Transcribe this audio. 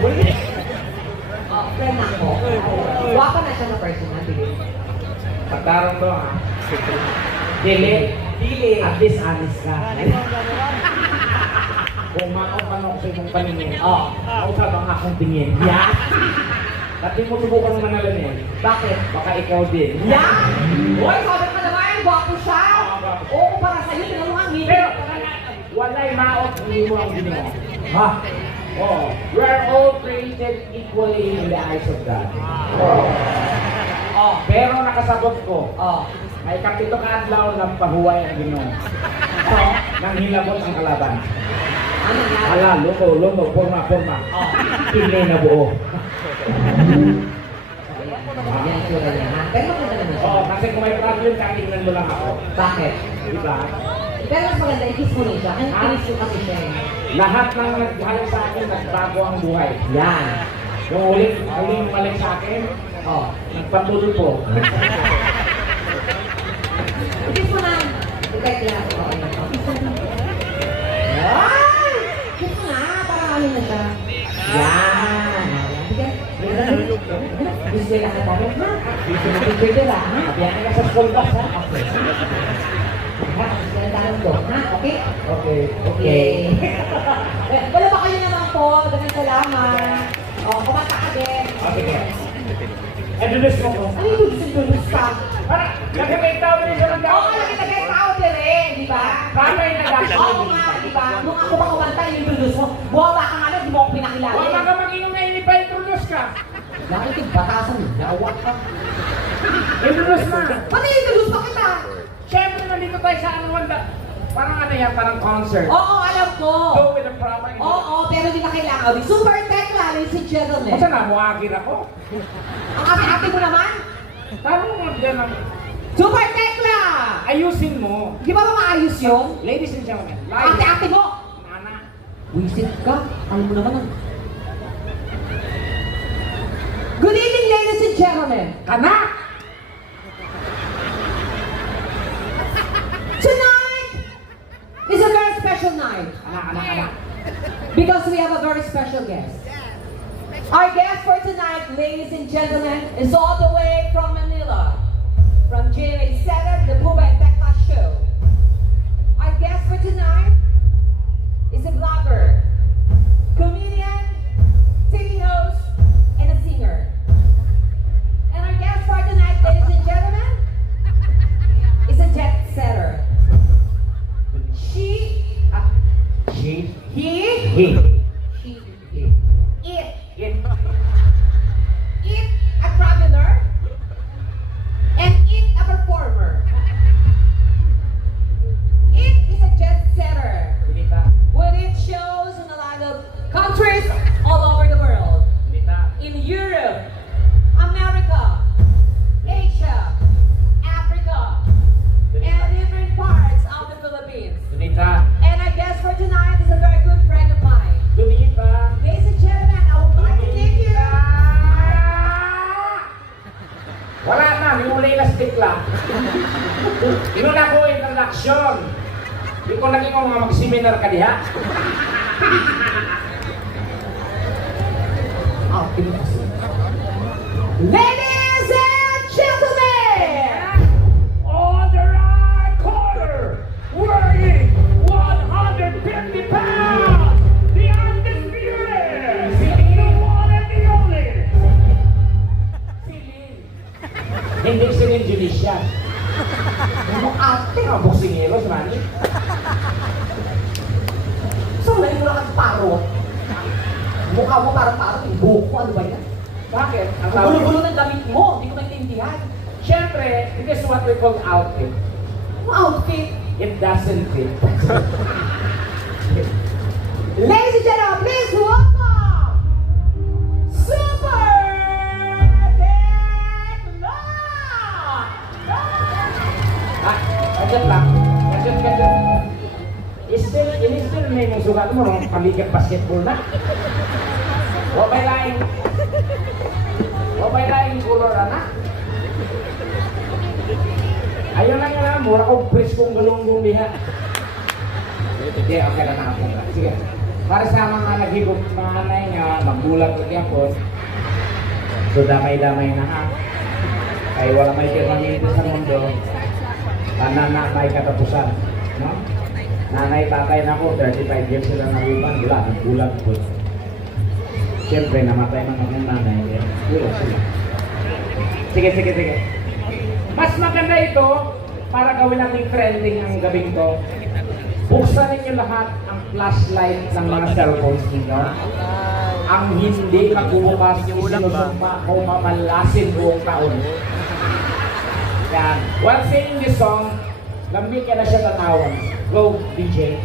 Oh, friend ako. Wapa na siya na personal, Billy. Pagkarong to ha. Dili. Dili. At least honest ka. Kung manok sa itong paningin, ako sa bang akong tingin. Yeah. At di mo subukang manalamin. Bakit? Baka ikaw din. Yan! Uy, sabi ka naman, gwapo siya. Oo, para sa'yo, tingnan mo ang ngipin. Pero, walay maot, hindi mo ang ginoo. Ha? Oo. We are all created equally in the eyes of God. Oh. Pero nakasabot ko, Oh. may kapito ka adlaw ng pahuway ang ginoo. So, Nang hilabot ang kalaban. ano nga? Ala, lumo, forma. Oh. Pili na buo. Yan ang sura niya, ha? Pero maganda naman siya. Oo, kasi kung may problem ka, tingnan mo lang ako. Bakit? Diba? Pero mas maganda, i-kiss mo rin siya. Kasi kiss mo kasi siya eh. Lahat ng nagmahal sa akin, nagbago ang buhay. Yan. Yung huling bumalik sa akin, Oh. nagpatuloy po. I-kiss mo na. Ikay lang. Oo, yan. Ay! Kiss mo na. Parang ano na siya. Yan. Sige. Gusto lang ka tayo, ha? Gusto na picture ha? Kabiyan ka sa school bus, ha? Okay. Ha? Gusto na tayo to, ha? Okay? Okay. Okay. Wala ba kayo naman po? Dagang salamat. O, kumanta ka din. Okay. Introduce mo ko. Ano yung gusto ka? Para, kasi may tao rin siya ng Oo, nakita kayo tao din eh, di ba? Bagay na dapat. Oo nga, di ba? Nung ako ba kumanta, yung introduce mo, buwaba ka nga lang, di mo ako pinakilala. Huwag ka mag-inom na inipa-introduce ka. Bakit yung batasan mo? Naawak ka. Introduce na. Ano yung introduce pa kita? Siyempre, nandito tayo sa ano, parang ano yan, parang concert. Oo, alam ko. Go with the proper. Oo, pero di na kailangan. Super Tekla, ladies and gentlemen. Masa na, muagir ako? Ang ate-ate mo naman? Tama mo dyan ang... Super Tekla! Ayusin mo. Di ba maayos yun? Ladies and gentlemen, live. Ate-ate mo! Nana. Wisit ka? Alam mo naman ang... Good evening, ladies and gentlemen. Kana! Tonight is a very special night Ana. because we have a very special guest. Our guest for tonight, ladies and gentlemen, is all the way from Manila, from GMA7, the Puma and Tekla Show. Our guest for tonight is a blogger, comedian, TV host, and a singer. And our guest for tonight, ladies and gentlemen, is a jet setter. He, He. it, a traveler, and it, a performer. It is a jet setter Kunita. with its shows in a lot of countries all over the world. Kunita. In Europe, America, Asia, Africa, and different parts of the Philippines. Kunita. And I guess for tonight is a very good friend of mine. Kunita. Ladies and gentlemen, I would like to thank you. Wala na, may ulay lastik lang. Inuna ko introduction. Di ko lagi mo mga mag-seminar ka diha. Ladies and gentlemen, On the right corner, weighing 150 pounds, the undisputed, the one and the only. Hindi si Indonesia. Ano ate nga boksingero si Manny? so may mula kang parot. Mukha mo parang yung buko, ano ba yan? Bakit? Ang Ang tawag gulo-gulo ng damit mo, hindi ko maintindihan. Siyempre, it is what we call outfit. Ang outfit. It doesn't fit. Ladies and gentlemen, please welcome Super Tekla! Kadyan lang. Kadyan. Still may mong sugat mo, no? Pamigat basketball na. Wabay laing color, anak. Ayaw lang nga, mura ko bris kong galunggong diha. Sige, okay na ako. Sige. Para sa mga naghigop mga anay nga, magbulat o po. So damay-damay na ha. Ay wala may permanente sa mundo. Na may katapusan. No? Nanay, tatay na ko, 35 years sila nalipan. Wala, nagbulat po. Siyempre, namatay man ang nanay. Wala sila. Sige. Mas maganda ito para gawin natin trending ang gabing to. Buksan ninyo lahat ang flashlight ng mga cellphones ninyo. Ang hindi magbubukas yung sinusumpa o mamalasin buong taon. Yan. While singing this song, lamig ka na siya tanawan. Go, DJ.